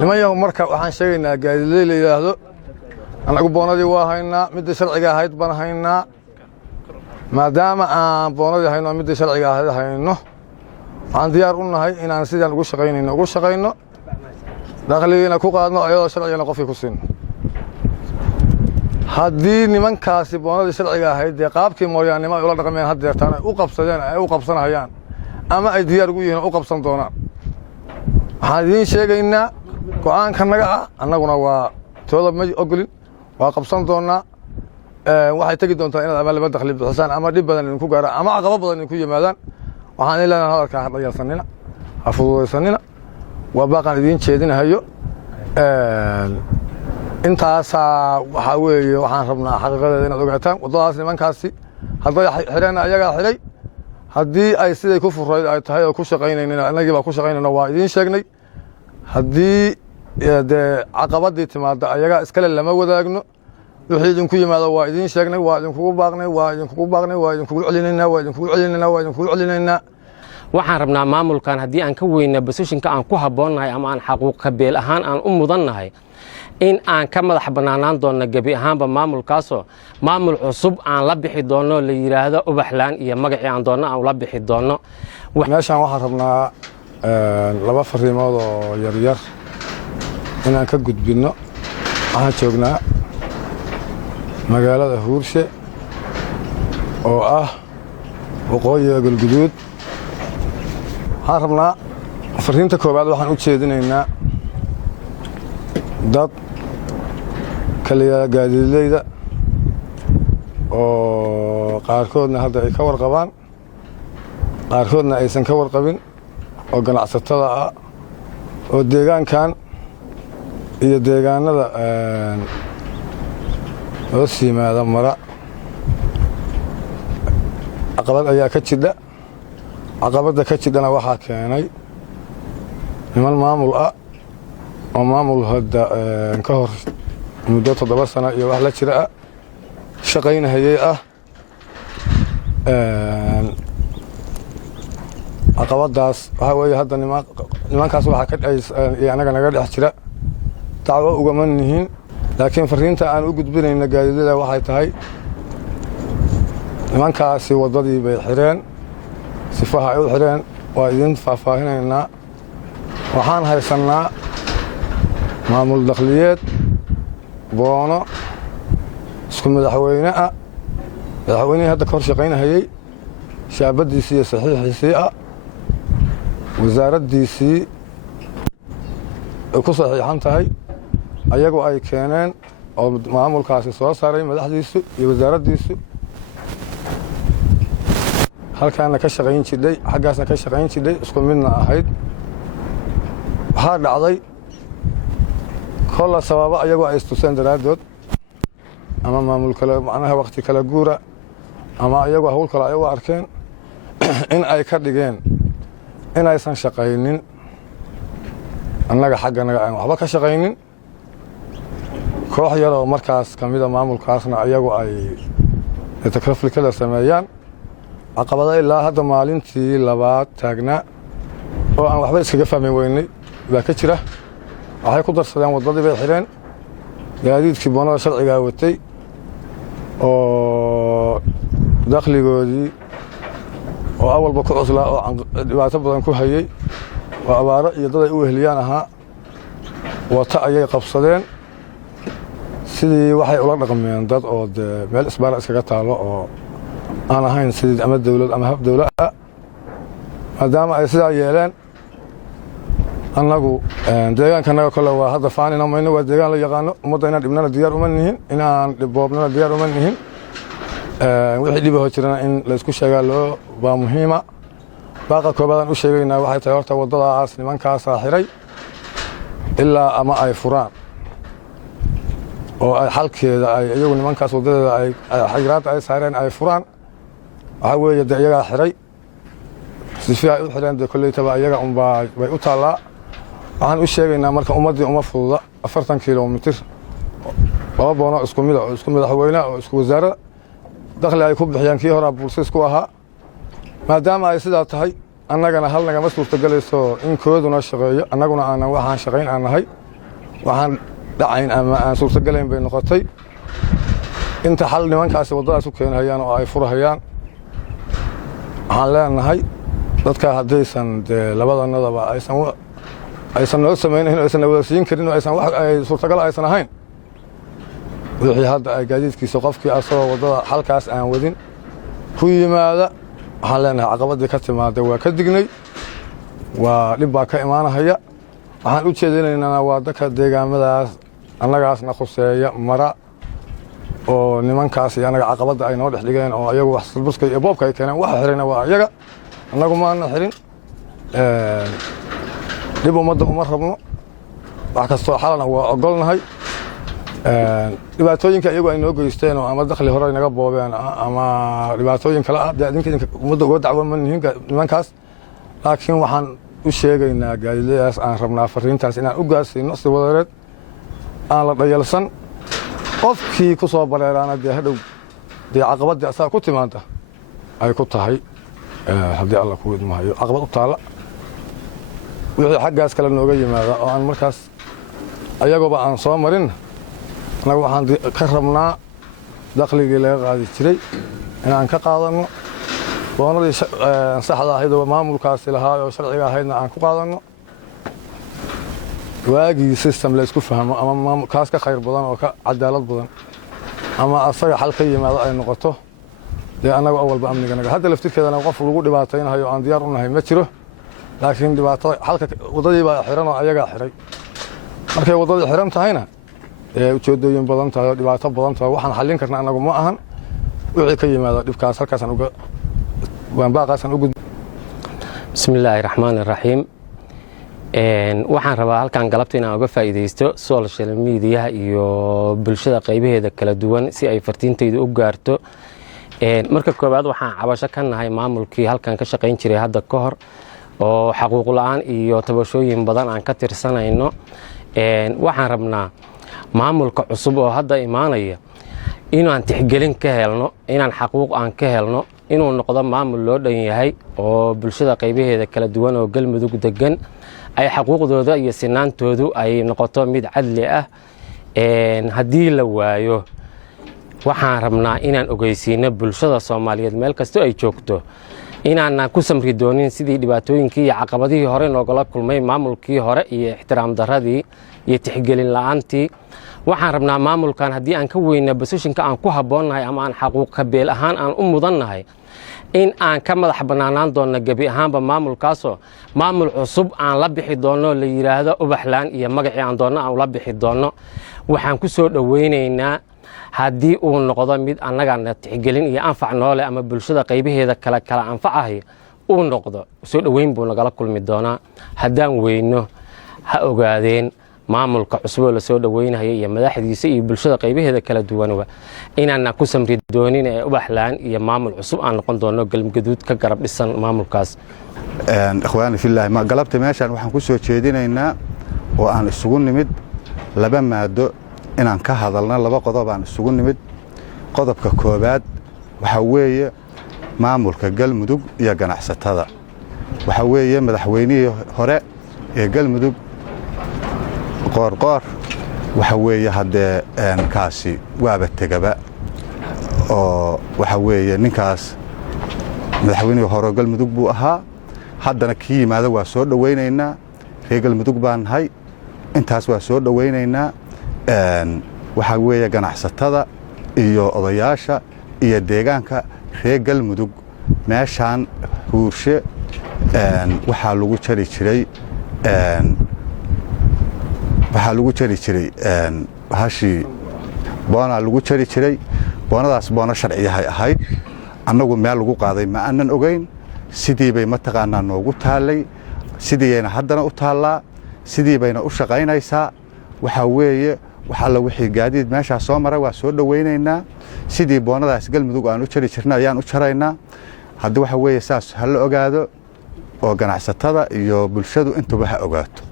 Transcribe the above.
niman yahow marka waxaan sheegaynaa gaadiidley la yidhaahdo annagu boonadii waa haynaa midda sharciga ahayd baan haynaa maadaama aan boonadii hayno midda sharciga ahayd hayno waxaan diyaar u nahay inaan sidaan ugu shaqayno dakhligiina ku qaadno ayadoo sharcigana qofkii ku siino haddii nimankaasi boonadii sharciga ahayd dee qaabkii mooryaannimo ay ula dhaqmeen haddeertaan ay u qabsadeen ay u qabsanahayaan ama ay diyaar ugu yihiin u qabsan doonaan waxaan idiin sheegaynaa go'aanka naga ah annaguna waa tooda ma ogolin waa qabsan doonnaa waxay tegi doontaa inaad ama laba dakhli bixisaan ama dhib badan idinku gaaraan ama caqabo badan idinku yimaadaan waxaan idin leenahay hadalkaa ha dhayalsanina ha fududaysanina waa baaqaan idiin jeedinahayo intaasaa waxaa weeye waxaan rabnaa xaqiiqadeeda inaad ogaataan waddadaas nimankaasi hadday xidheenna ayagaa xidhay haddii ay siday ku furayd ay tahay oo ku shaqaynaynina annagii baa ku shaqaynayna waa idiin sheegnay haddii dee caqabadii timaadda ayagaa iskale lama wadaagno wixii idinku yimaado waa idiin sheegnay waa idinkugu baaqnay waa idinkugu celinaynaa waxaan rabnaa maamulkan haddii aan ka weyna bosishinka aan ku habboonnahay ama aan xaquuqa beel ahaan aan u mudannahay in aan ka madax bannaanaan doonno gebi ahaanba maamulkaasoo maamul cusub aan la bixi doonno la yidhaahdo ubaxlaan iyo magacii aan doonno aan ula bixi doonno meeshaan waxaan rabnaa laba fariimood oo yaryar inaan ka gudbinno waxaan joognaa magaalada Huurshe oo ah waqooyiga Galguduud waxaan rabnaa fariinta koowaad waxaan u jeedinaynaa dad kaliya gaadiidleyda oo qaarkoodna hadda ay ka warqabaan qaarkoodna aysan ka warqabin oo ganacsatada ah oo deegaankan iyo deegaanada hoos yimaada mara caqabad ayaa ka jidha caqabadda ka jidhana waxaa keenay niman maamul ah oo maamul hadda ka hor muddo 7 sano iyo wax la jira shaqaynahayay ah caqabadaas waxa weeye hadda nimankaas waxa ka dhacay anaga naga dhex jira dacwo ugama nihiin laakiin fariinta aan u gudbinayna gaadiidada waxay tahay nimankaasi waddadii bay xireen sifaha ay u xireen waa idin faahfaahinaynaa waxaan haysannaa maamul dakhliyeed boono isku madaxweyne ah madaxweynihii hadda ka hor shaqaynahayey shaabaddiisii iyo saxiixiisii ah wasaaraddiisii ay ku saxiixan tahay ayagu ay keeneen oo maamulkaasi soo saaray madaxdiisu iyo wasaaraddiisu halkaana ka shaqayn jidhay xaggaasna ka shaqayn jidhay isku midna ahayd waxaa dhacday kolla sababa ayagu ay istuseen daraaddood ama maamul kale macnaha waqti kala guura ama ayagu hawl kale ay u arkeen in ay ka dhigeen inaysan shaqaynin annaga xagganaga aan waxba ka shaqaynin koox yar oo markaas ka mida maamulkaasna ayagu ay takraflikada sameeyaan caqabada ilaa hadda maalintii labaad taagnaa oo aan waxba iskaga fahmi weynay baa ka jira waxay ku darsadeen waddadii bay xidheen gaadiidkii boonada sharcigaa watay oo dakhligoodii oo awalba ku cuslaa oo dhibaato badan ku hayey oo abaaro iyo dad ay u weheliyaan ahaa wata ayay qabsadeen sidii waxay ula dhaqmeen dad oo dee meel isbaara iskaga taalo oo aan ahayn sidii ama dawlad ama hab dawla ah maadaama ay sidaa yeeleen annagu deegaankanaga kole waa hadda faanina mayno waa deegaan la yaqaano ummadda inaan dhibnana diyaar uma nihin inaan dhibboobnana diyaar uma nihin wixii dhibaho jirana in laysku sheegaa waa muhiima baaqa koobaadaan u sheegaynaa waxay tahay horta waddadaas nimankaasaa xiray ilaa ama ay furaan oo ay xalkeeda ay iyagu nimankaas waddadeeda ay xayiraadda ay saareen ay furaan waxaa weeye dee iyagaa xiray sifi ay u xidheen dee kollaytaba iyaga unbaa bay u taallaa waxaan u sheegaynaa marka ummaddii uma fududa 40 kilomitir laba boono isku mida oo isku madaxweyne oo isku wasaarada dakhli ay ku bixiyaan kii horaa bulsiis ku ahaa maadaama ay sidaa tahay annagana hal nagama suurtagelayso in kooduna shaqeeyo annaguna aanan waxaan shaqayn aan nahay waxaan dhacayn ama aan suurtagelayn bay noqotay inta xal nimankaasi waddadaas u keenhayaan oo ay furahayaan waxaan leenahay dadka haddaysan dee labadanadaba aysan noo samaynayn oo aysan wada siin karin oo aysan wax ay suurtagal aysan ahayn wixii hadda ay gaadiidkiisa qofkii asagoo waddada halkaas aan wadin ku yimaada waxaan leenahay caqabadii ka timaada waa ka dignay waa dhib baa ka imaanahaya waxaan u jeedinaynaa waa dadka deegaamadaas annagaasna khuseeya mara oo nimankaas iyo annaga caqabadda ay noo dhex dhigeen oo ayagu wax silbuska iyo boobka ay keeneen waxa xirayna waa iyaga annagu maana xirin dhib ummadda uma rabno wax kastoo xalana waa ogolnahay dhibaatooyinka iyagu ay noo geysteen oo ama dakhli hore naga boobeen ama dhibaatooyin kale ah idinka ummadda uga dacwo ma nihin nimankaas laakiin waxaan u sheegaynaa gaadiidadaas aan rabnaa fariintaas inaan u gaarsiino si wadareed aan la dhayalsan qofkii ku soo bareeraana dee hadhow dee caqabaddii asaga ku timaada ay ku tahay haddii alla ku idmahayo caqabad u taalla wixii xaggaas kale nooga yimaada oo aan markaas ayagoba aan soo marin annagu waxaan ka rabnaa dakhligii laga qaadi jiray inaan ka qaadanno boonadii saxda ahayd oo maamulkaasi lahaa oo sharciga ahaydna aan ku qaadanno waagii system la isku fahmo ama kaas ka khayr badan oo ka cadaalad badan ama asaga xal ka yimaado ay noqoto dee annagu awalba amniganaga hadda laftirkeedana qof lagu dhibaataynahayo aan diyaar u nahay ma jiro laakiin dhibaatada xalka waddadii baa xiran oo ayagaa xiray markay waddadii xiran tahayna ujeedooyin badan tahay oo dhibaato badan tahay waxaan xallin karna annagu ma ahan wixii ka yimaado dhibkaas halkaasaan baaqaasaan u gudbi bismillaahi raxmaani raxiim waxaan rabaa halkan galabta inaan uga faa'iidaysto social mediaha iyo bulshada qaybaheeda kala duwan si ay fartiintaydu u gaarto marka koowaad waxaan cabasho ka nahay maamulkii halkan ka shaqayn jiray hadda ka hor oo xaquuq la'aan iyo tabashooyin badan aan ka tirsanayno waxaan rabnaa maamulka cusub oo hadda imaanaya inaan tixgelin ka helno inaan xaquuq aan ka helno inuu noqdo maamul loo dhan yahay oo bulshada qaybaheeda kala duwan oo galmudug degan ay xaquuqdooda iyo sinaantoodu ay noqoto mid cadli ah haddii la waayo waxaan rabnaa inaan ogeysiino bulshada Soomaaliyeed meel kasto ay joogto inaanaan ku samri doonin sidii dhibaatooyinkii iyo caqabadihii hore noogala kulmay maamulkii hore iyo ixtiraam daradii iyo tixgelin la'aantii waxaan rabnaa maamulkan haddii aan ka weyna basashinka aan ku habboonnahay ama aan xaquuq beel ahaan aan u mudannahay in aan ka madax bannaanaan doonno gebi ahaanba maamulkaasoo maamul cusub aan la bixi doonno la yidhaahdo ubaxlaan iyo magacii aan doonno aan ula bixi doonno waxaan ku soo dhoweynaynaa haddii uu noqdo mid annagana tixgelin iyo anfac noole ama bulshada qaybaheeda kala anfacahay uu noqdo soo dhoweyn buu nagala kulmi doonaa haddaan weyno ha ogaadeen maamulka cusuboo la soo dhoweynayo iyo madaxdiisa iyo bulshada qaybaheeda kala duwanba inaanaan ku samri doonin ee ubaxlaan iyo maamul cusub aan noqon doono galmgaduud ka garab dhisan maamulkaas ikhwaani filaahi ma galabta meeshaan waxaan ku soo jeedinaynaa oo aan isugu nimid laba maado inaan ka hadalno laba qodob aan isugu nimid qodobka koobaad waxa weeye maamulka galmudug iyo ganacsatada waxa weeye madaxweynihii hore ee galmudug qoorqoor waxa weeye haddee kaasi waaba tegaba oo waxa weeye ninkaas madaxweynihii hore galmudug buu ahaa haddana kii yimaada waa soo dhowaynaynaa reer galmudug baan nahay intaas waa soo dhowaynaynaa waxaa weeye ganacsatada iyo odayaasha iyo deegaanka reer galmudug meeshaan huurshe waxaa lagu jari jiray hashii boonaa lagu jari jiray boonadaas boono sharciyahay ahayd annagu meel lagu qaaday ma aanan ogayn sidii bay mataqaanaa noogu taallay sidiiyayna haddana u taallaa sidii bayna u shaqaynaysaa waxaa weeye wax alla wixii gaadiid meeshaa soo mara waa soo dhowaynaynaa sidii boonadaas galmudug aan u jari jirna ayaan u jaraynaa haddii waxa weeye saas ha la ogaado oo ganacsatada iyo bulshadu intuba ha ogaato